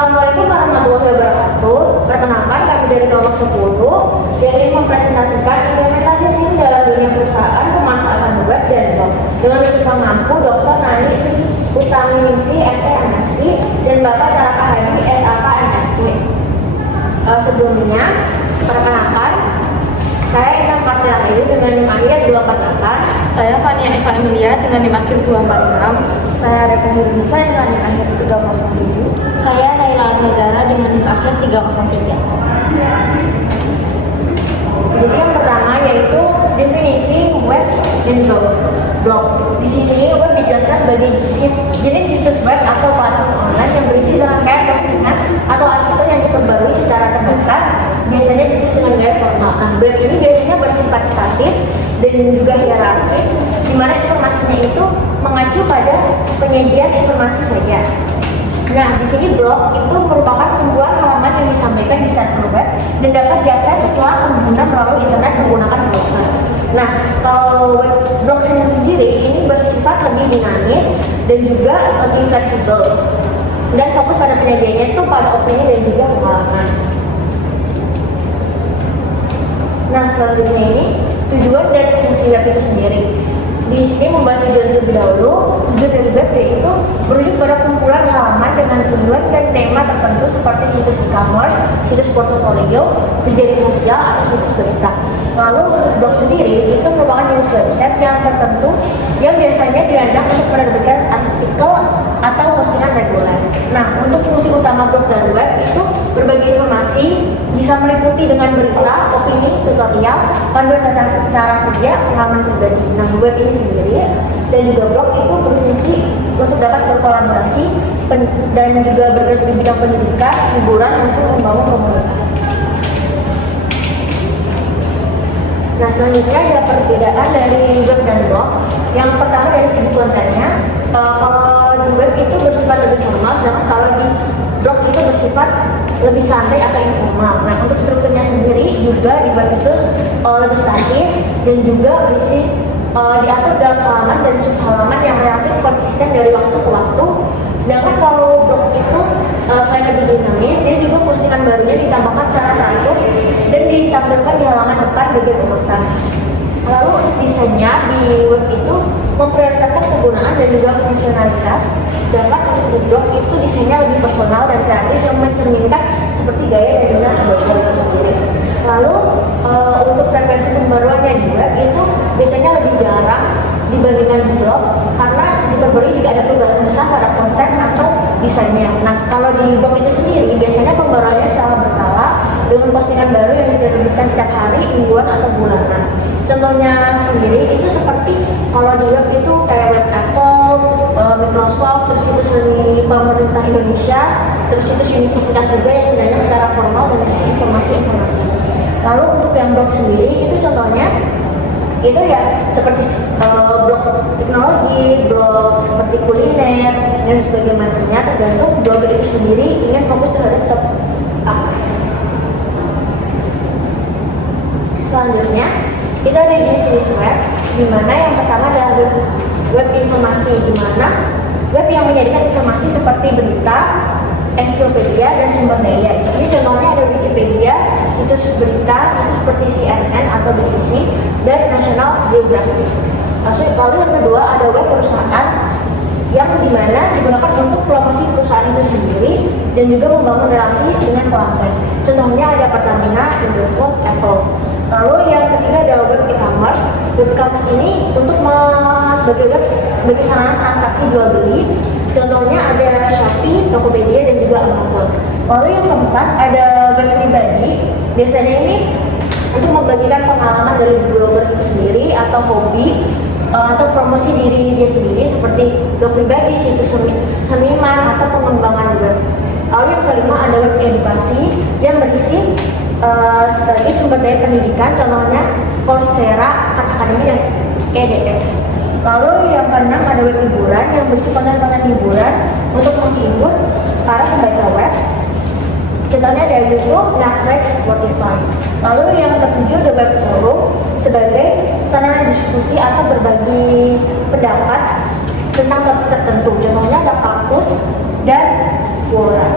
Assalamualaikum warahmatullahi wabarakatuh. Perkenalkan, kami dari kelompok 10 yang ingin mempresentasikan implementasi dalam dunia perusahaan pemanfaatan web dan blog dengan siswa mampu Dr. Nani Sri Utami Ningsi SEMSC dan Bapak Caraka Hadi SAK MSc. Sebelumnya, perkenalkan, saya Isam Kartila Ayu dengan NIM akhir 248. Saya Fania Eva Emilia dengan NIM akhir 246. Saya Reka Hirunisa dengan NIM akhir 307. Saya Naila Al-Nazara dengan NIM akhir 303. Jadi yang pertama yaitu definisi web dan blog. Di sini web dijelaskan sebagai jenis situs web atau platform online yang berisi rangkaian postingan atau artikel yang diperbarui secara terbatas, biasanya ditulis dengan gaya formal. Nah, web ini biasanya bersifat statis dan juga hierarkis, di mana informasinya itu mengacu pada penyajian informasi saja. Nah, di sini blog itu merupakan kumpulan halaman yang disampaikan di server web dan dapat diakses setelah pengguna melalui internet menggunakan browser. Nah, kalau web blog sendiri ini bersifat lebih dinamis dan juga lebih fleksibel dan fokus pada penyajiannya itu pada opini dan juga pengalaman. Nah, selanjutnya ini tujuan dan fungsi web itu sendiri. Di sini membahas tujuan terlebih dahulu. Tujuan dari web yaitu merujuk pada kumpulan halaman dengan tujuan dan tema tertentu seperti situs e-commerce, situs portofolio, jejaring sosial, atau situs berita. Lalu untuk blog sendiri itu merupakan jenis website yang tertentu yang biasanya dirancang untuk menerbitkan artikel atau postingan reguler. Nah, untuk fungsi utama blog dan web itu berbagi informasi, bisa meliputi dengan berita, opini, tutorial, panduan tata cara kerja, pengalaman pribadi. Nah, web ini sendiri dan juga blog itu berfungsi untuk dapat berkolaborasi dan juga bergerak di bidang pendidikan, hiburan untuk membangun komunitas. Nah, selanjutnya ada perbedaan dari web dan blog. Yang pertama dari segi kontennya, kalau di web itu bersifat lebih formal, sedangkan kalau di blog itu bersifat lebih santai atau informal. Nah, untuk strukturnya sendiri juga di web itu lebih statis dan juga berisi diatur dalam halaman dan subhalaman yang relatif konsisten dari waktu ke waktu. Sedangkan kalau blog itu selain lebih dinamis, dia juga postingan barunya ditambahkan secara teratur dan ditampilkan di halaman depan bagian urutan. Lalu untuk desainnya di web itu memprioritaskan kegunaan dan juga fungsionalitas, sedangkan untuk di blog itu desainnya lebih personal dan kreatif yang mencerminkan seperti gaya dan minat blogger itu sendiri. Lalu untuk frekuensi pembaruannya di web itu biasanya lebih jarang dibandingkan di blog karena diperbarui jika ada perubahan besar pada konten atau desainnya. Nah, kalau di blog itu sendiri biasanya pembaruannya secara berkala dengan postingan baru yang diterbitkan setiap hari, mingguan atau bulanan. Contohnya sendiri itu seperti kalau di web itu kayak web Apple, Microsoft, terus situs dari pemerintah Indonesia, terus situs universitas juga yang dirancang secara formal dan berisi informasi-informasi. Lalu untuk yang blog sendiri itu contohnya itu ya seperti blog teknologi, blog seperti kuliner dan sebagainya macamnya, tergantung blogger itu sendiri ingin fokus terhadap topik apa. Selanjutnya kita ada jenis web, di mana yang pertama adalah web informasi, di mana web yang menjadikan informasi seperti berita, ensiklopedia dan sumber daya. Ini contohnya ada Wikipedia, situs berita itu seperti CNN atau BBC dan National Geographic. Lalu yang kedua ada web perusahaan yang dimana digunakan untuk promosi perusahaan itu sendiri dan juga membangun relasi dengan pelanggan. Contohnya ada Pertamina, Indofood, Apple. Lalu yang ketiga ada web e-commerce. Web e-commerce ini untuk sebagai web sebagai sarana transaksi jual beli. Contohnya ada Shopee, Tokopedia dan juga Amazon. Lalu yang keempat ada web pribadi. Biasanya ini untuk membagikan pengalaman dari blogger itu sendiri atau hobi atau promosi diri dia sendiri seperti blog pribadi, situs seniman atau pengembangan web. Lalu yang kelima ada web edukasi yang berisi sebagai sumber daya pendidikan, contohnya Coursera, Khan Academy dan edX. Lalu yang keenam ada web hiburan yang berisi konten-konten hiburan untuk menghibur para pembaca web. Contohnya ada YouTube, Netflix, Spotify. Lalu yang ketujuh ada web forum sebagai sarana diskusi atau berbagi pendapat tentang topik tertentu. Contohnya ada Kaktus dan Quora.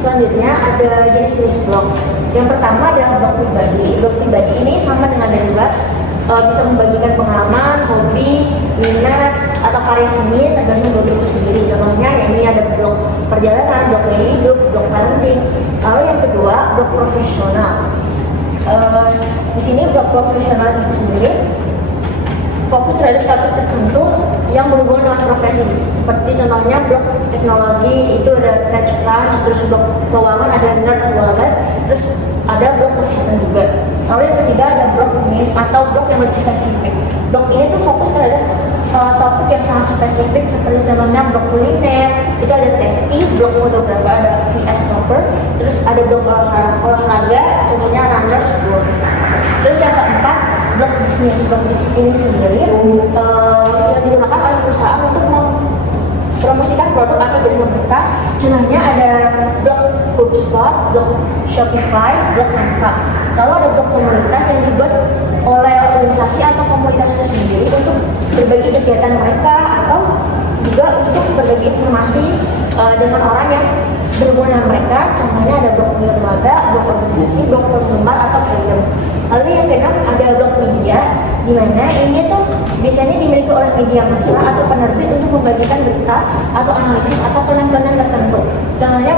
Selanjutnya ada jenis-jenis blog. Yang pertama adalah blog pribadi. Blog pribadi ini sama dengan derivat, bisa membagikan pengalaman, hobi, minat, atau karya seni tergantung blog itu sendiri. Contohnya ini ada blog perjalanan, blog gaya hidup, blog parenting. Lalu yang kedua, blog profesional. Di sini blog profesional itu sendiri fokus terhadap topik tertentu yang berhubungan dengan profesi. Seperti contohnya blog teknologi itu ada TechCrunch, terus blog keuangan ada Nerd Wallet, terus ada blog kesehatan juga. Lalu yang ketiga ada blog niche atau blog yang lebih spesifik. Blog ini tuh fokus terhadap topik yang sangat spesifik, seperti contohnya blog kuliner, itu ada Tasty, blog fotografer ada VS Topper, terus ada blog olahraga, contohnya Runners World. Terus yang keempat, blog bisnis. Blog bisnis ini sendiri yang digunakan oleh perusahaan untuk mempromosikan produk atau jasa mereka. Contohnya ada blog HubSpot, blog Shopify, blog Canva. Lalu ada blog komunitas yang dibuat oleh organisasi atau komunitas itu sendiri untuk berbagi kegiatan mereka atau juga untuk berbagi informasi dengan orang yang berhubungan dengan mereka. Contohnya ada blog lembaga, blog organisasi, blog penggemar atau fandom. Lalu yang keenam ada blog media, di mana ini tuh biasanya dimiliki oleh media massa atau penerbit untuk membagikan berita atau analisis atau konten-konten tertentu. Contohnya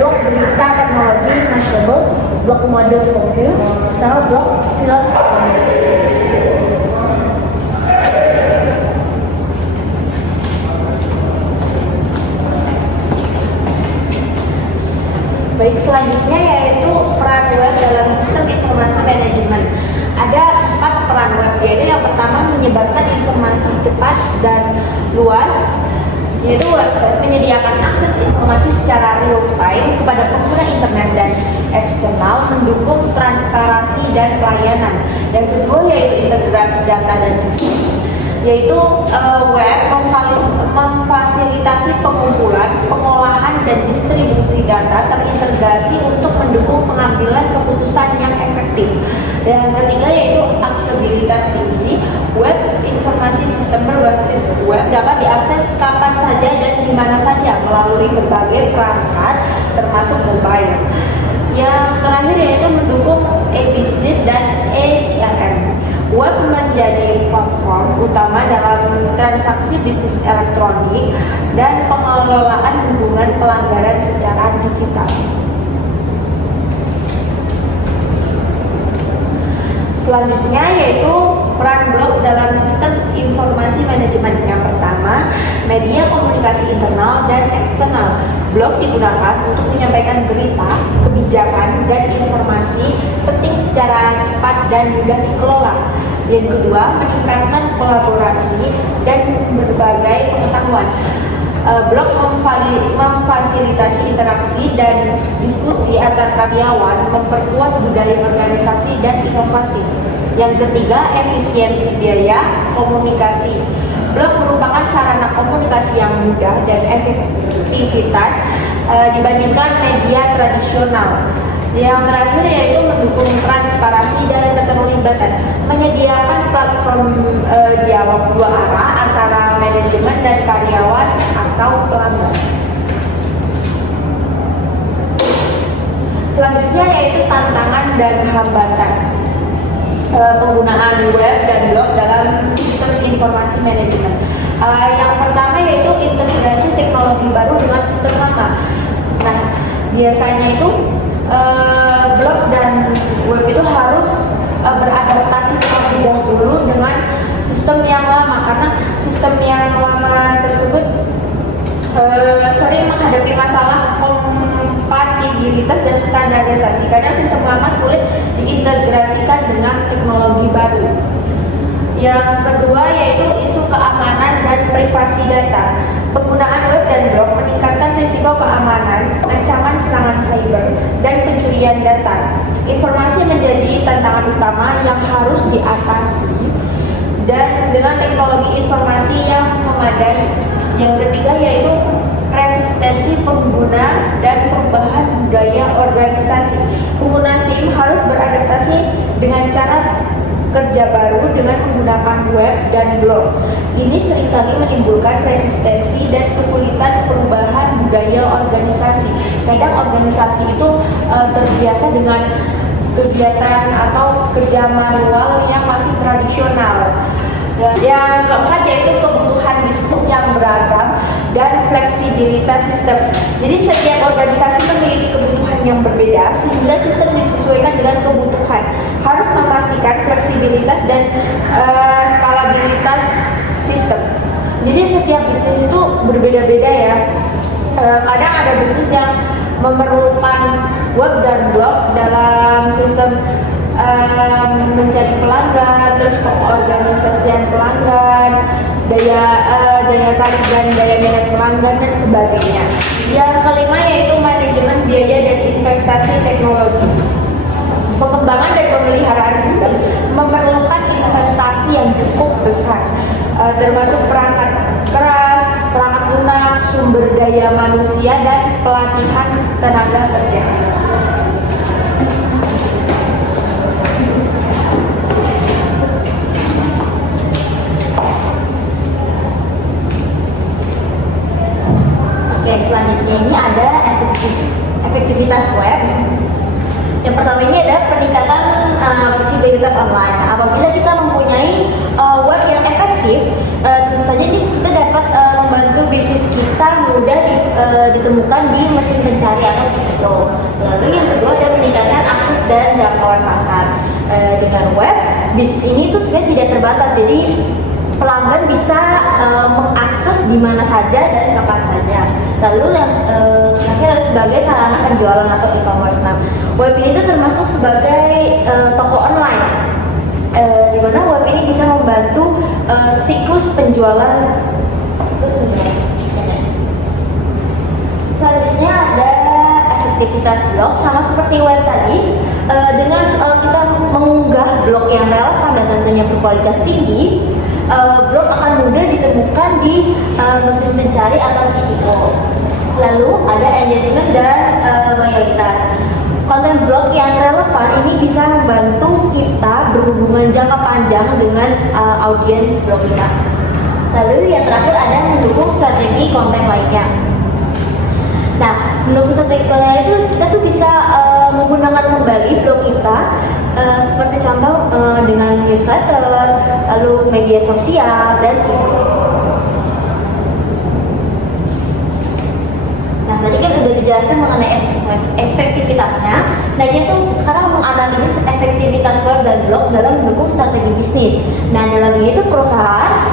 blog berita teknologi Mashable, blog mode Focus, sama blog film. Baik, selanjutnya yaitu peran web dalam sistem informasi manajemen. Ada 4 peran web, yaitu yang pertama menyebarkan informasi cepat dan luas, yaitu website menyediakan akses informasi secara real time kepada pengguna internet dan eksternal, mendukung transparansi dan pelayanan. Yang kedua yaitu integrasi data dan sistem, yaitu web memfasilitasi pengumpulan, pengolahan, dan distribusi data terintegrasi untuk mendukung pengambilan keputusan yang efektif. Dan yang ketiga yaitu aksesibilitas tinggi, web informasi sistem berbasis web dapat diakses kapan saja dan di mana saja melalui berbagai perangkat termasuk mobile. Yang terakhir yaitu mendukung e-business dan e-CRM. Web menjadi platform utama dalam transaksi bisnis elektronik dan pengelolaan hubungan pelanggaran secara digital. Selanjutnya yaitu peran blog dalam sistem informasi manajemen. Yang pertama, media komunikasi internal dan eksternal. Blog digunakan untuk menyampaikan berita, kebijakan, dan informasi penting secara cepat dan mudah dikelola. Yang kedua, meningkatkan kolaborasi dan berbagai pengetahuan. Blog memfasilitasi interaksi dan diskusi antar karyawan, memperkuat budaya organisasi dan inovasi. Yang ketiga, efisiensi biaya komunikasi. Blog merupakan sarana komunikasi yang mudah dan efektivitas dibandingkan media tradisional. Yang terakhir yaitu mendukung transparansi dan keterlibatan, menyediakan platform dialog dua arah antara manajemen dan karyawan atau pelanggan. Selanjutnya yaitu tantangan dan hambatan penggunaan web dan blog dalam sistem informasi manajemen. Yang pertama yaitu integrasi teknologi baru dengan sistem lama. Nah, biasanya itu blog dan web itu harus beradaptasi terlebih dahulu dengan sistem yang lama, karena sistem yang lama tersebut sering menghadapi masalah kompatibilitas dan standarisasi. Kadang sistem lama sulit diintegrasikan dengan teknologi baru. Yang kedua yaitu isu keamanan dan privasi data. Penggunaan web dan blog meningkatkan risiko keamanan, ancaman serangan cyber, dan pencurian data. Informasi menjadi tantangan utama yang harus diatasi dan dengan teknologi informasi yang memadai. Yang ketiga yaitu resistensi pengguna dan perubahan budaya organisasi. Pengguna SIM harus beradaptasi dengan cara kerja baru dengan menggunakan web dan blog. Ini seringkali menimbulkan resistensi dan kesulitan perubahan budaya organisasi. Kadang organisasi itu terbiasa dengan kegiatan atau kerja manual yang masih tradisional. Dan yang keempat yaitu kebutuhan bisnis yang beragam dan fleksibilitas sistem. Jadi setiap organisasi memiliki kebutuhan yang berbeda sehingga sistem disesuaikan dengan kebutuhan. Harus memastikan fleksibilitas dan skalabilitas sistem. Jadi setiap bisnis itu berbeda-beda ya. Kadang ada bisnis yang memerlukan web dan blog dalam sistem mencari pelanggan, terus pengorganisasian pelanggan, daya tarik dan daya minat pelanggan dan sebagainya. Yang kelima yaitu manajemen biaya dan investasi teknologi. Pengembangan dan pemeliharaan sistem memerlukan investasi yang cukup besar, termasuk perangkat keras, perangkat lunak, sumber daya manusia, dan pelatihan tenaga kerja. Oke, selanjutnya ini ada efektivitas web. Yang pertama ini adalah peningkatan visibilitas online. Nah, apabila kita mempunyai web yang efektif, tentu saja ini kita dapat membantu bisnis kita mudah ditemukan di mesin pencari atau SEO. Lalu yang kedua ada meningkatkan akses dan jangkauan pasar. Dengan web, bisnis ini tuh sebenarnya tidak terbatas. Jadi pelanggan bisa mengakses di mana saja dan kapan saja. Lalu yang terakhir adalah sebagai sarana penjualan atau e-commerce. Nah, web ini itu termasuk sebagai toko online, di mana web ini bisa membantu siklus penjualan. Selanjutnya ada efektivitas blog, sama seperti web tadi. Dengan kita mengunggah blog yang relevan dan tentunya berkualitas tinggi, blog akan mudah ditemukan di mesin pencari atau SEO. Lalu ada engagement dan loyalitas. Konten blog yang relevan ini bisa membantu kita berhubungan jangka panjang dengan audiens blog kita. Lalu yang terakhir ada mendukung strategi konten lainnya. Nah, mendukung strategi konten itu kita tuh bisa menggunakan kembali blog kita, seperti contoh dengan newsletter, lalu media sosial, dan nah, tadi kan udah dijelaskan mengenai efektivitasnya. Nah, dia tuh sekarang menganalisis efektivitas web dan blog dalam mendukung strategi bisnis. Nah, dalam ini tuh perusahaan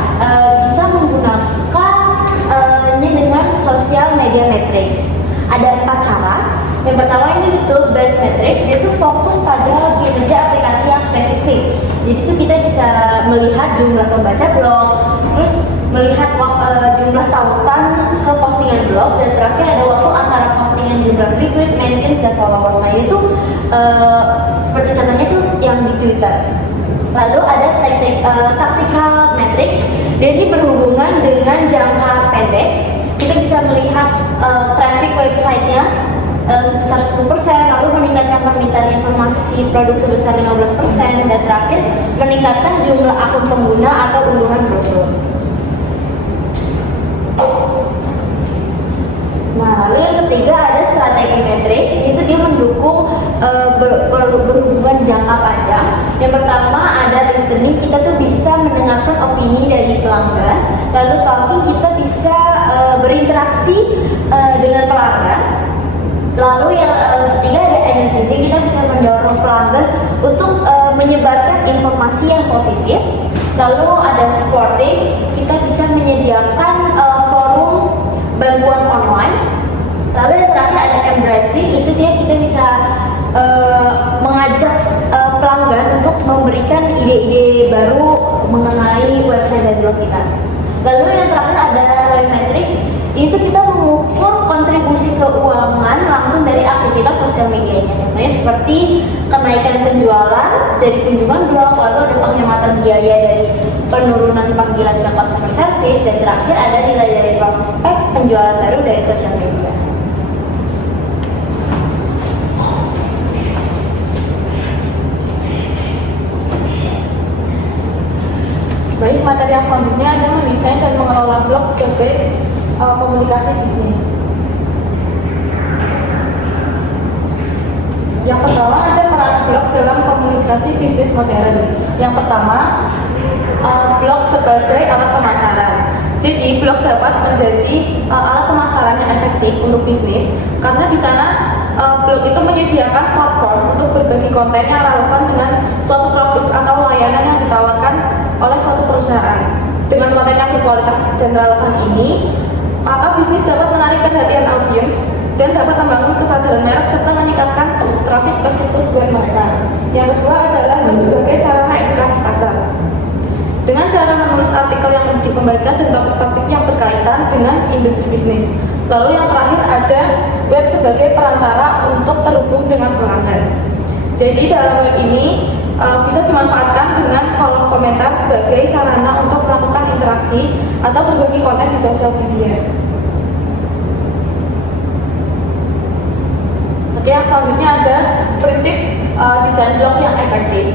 bisa menggunakannya dengan social media matrix. Ada 4 cara. Yang pertama ini tool based matrix, dia tuh fokus pada kinerja aplikasi yang spesifik. Jadi tuh kita bisa melihat jumlah pembaca blog, terus melihat jumlah tautan ke postingan blog, dan terakhir ada waktu antara postingan, jumlah retweet, maintenance, dan followers. Nah, ini tuh seperti contohnya tuh yang di Twitter. Lalu ada tactical matrix, dan ini berhubungan dengan jangka pendek. Kita bisa melihat traffic websitenya sebesar 10%, lalu meningkatkan permintaan informasi produk sebesar 15%, dan terakhir meningkatkan jumlah akun pengguna atau unduhan brosur. Nah, lalu yang ketiga ada strategi matrix, itu dia mendukung berhubungan jangka panjang. Yang pertama ada listening, kita tuh bisa mendengarkan opini dari pelanggan. Lalu talking, kita bisa berinteraksi dengan pelanggan. Lalu yang ketiga ada energizing, kita bisa mendorong pelanggan untuk menyebarkan informasi yang positif. Lalu ada supporting, kita bisa menyediakan forum bantuan online. Lalu yang terakhir ada embracing, itu kita bisa mengajak pelanggan untuk memberikan ide-ide baru mengenai website dan blog kita. Lalu yang terakhir ada ROI Matrix, itu kita mengukur kontribusi keuangan langsung dari aktivitas sosial medianya. Contohnya seperti kenaikan penjualan dari kunjungan blog, lalu ada penghematan biaya dari penurunan panggilan ke customer service, dan terakhir ada nilai dari prospek penjualan baru dari sosial media. Baik, materi yang selanjutnya ada mendesain dan mengelola blog sebagai komunikasi bisnis. Yang pertama ada peran blog dalam komunikasi bisnis modern. Yang pertama, blog sebagai alat pemasaran. Jadi blog dapat menjadi alat pemasaran yang efektif untuk bisnis karena di sana blog itu menyediakan platform untuk berbagi konten yang relevan dengan suatu produk atau layanan yang ditawarkan oleh suatu perusahaan. Dengan konten yang berkualitas dan relevan ini, maka bisnis dapat menarik perhatian audiens dan dapat membangun kesadaran merek serta meningkatkan trafik ke situs web mereka. Yang kedua adalah sebagai sarana edukasi pasar. Dengan cara menulis artikel yang di pembaca dan topik-topik yang berkaitan dengan industri bisnis. Lalu yang terakhir ada web sebagai perantara untuk terhubung dengan pelanggan. Jadi dalam web ini bisa dimanfaatkan dengan kolom komentar sebagai sarana untuk melakukan interaksi atau berbagi konten di sosial media. Oke, yang selanjutnya ada prinsip desain blog yang efektif.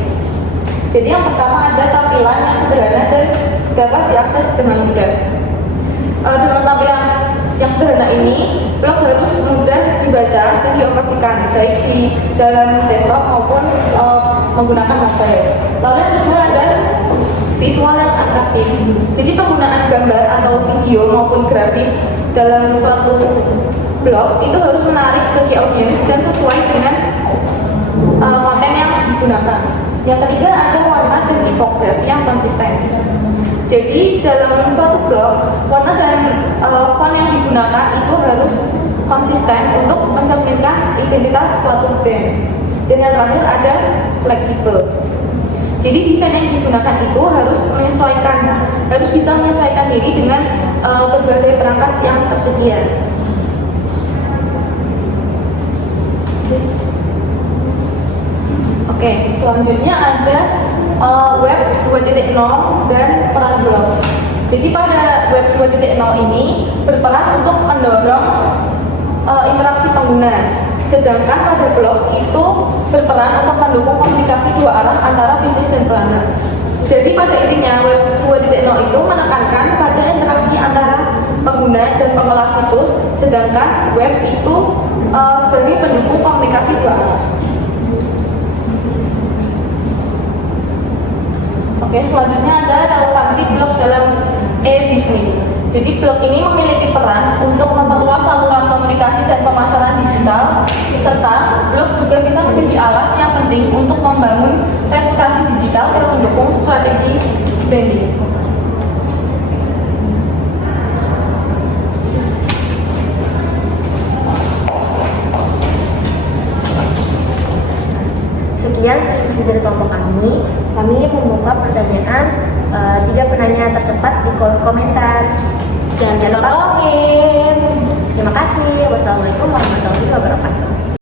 Jadi yang pertama ada tampilan yang sederhana dan dapat diakses dengan mudah. Dengan tampilan yang sederhana ini, blog harus mudah dibaca dan dioperasikan baik di dalam desktop maupun menggunakan mobile. Lalu yang kedua ada visual yang atraktif. Jadi penggunaan gambar atau video maupun grafis dalam suatu blog itu harus menarik bagi audiens dan sesuai dengan konten yang digunakan. Yang ketiga ada warna dan tipografi yang konsisten. Jadi dalam suatu blog, warna dan font yang digunakan itu harus konsisten untuk mencerminkan identitas suatu brand. Dan yang terakhir ada fleksibel. Jadi desain yang digunakan itu harus bisa menyesuaikan diri dengan berbagai perangkat yang tersedia. Oke, selanjutnya ada web 2.0 dan peran blog. Jadi pada web 2.0 ini berperan untuk mendorong interaksi pengguna. Sedangkan pada blog itu berperan untuk mendukung komunikasi dua arah antara bisnis dan pelanggan. Jadi pada intinya web 2.0 itu menekankan pada interaksi antara pengguna dan pengelola situs, sedangkan web itu sebagai pendukung komunikasi dua arah. Oke, selanjutnya ada relevansi blog dalam e-bisnis. Jadi blog ini memiliki peran untuk memperluas saluran komunikasi dan pemasaran digital, serta blog juga bisa menjadi alat yang penting untuk membangun reputasi digital dan mendukung strategi branding. Sekian diskusi dari kelompok kami. Kami membuka pertanyaan 3 penanya tercepat di kolom komentar. Jangan lupa komen. Terima kasih. Wassalamualaikum warahmatullahi wabarakatuh.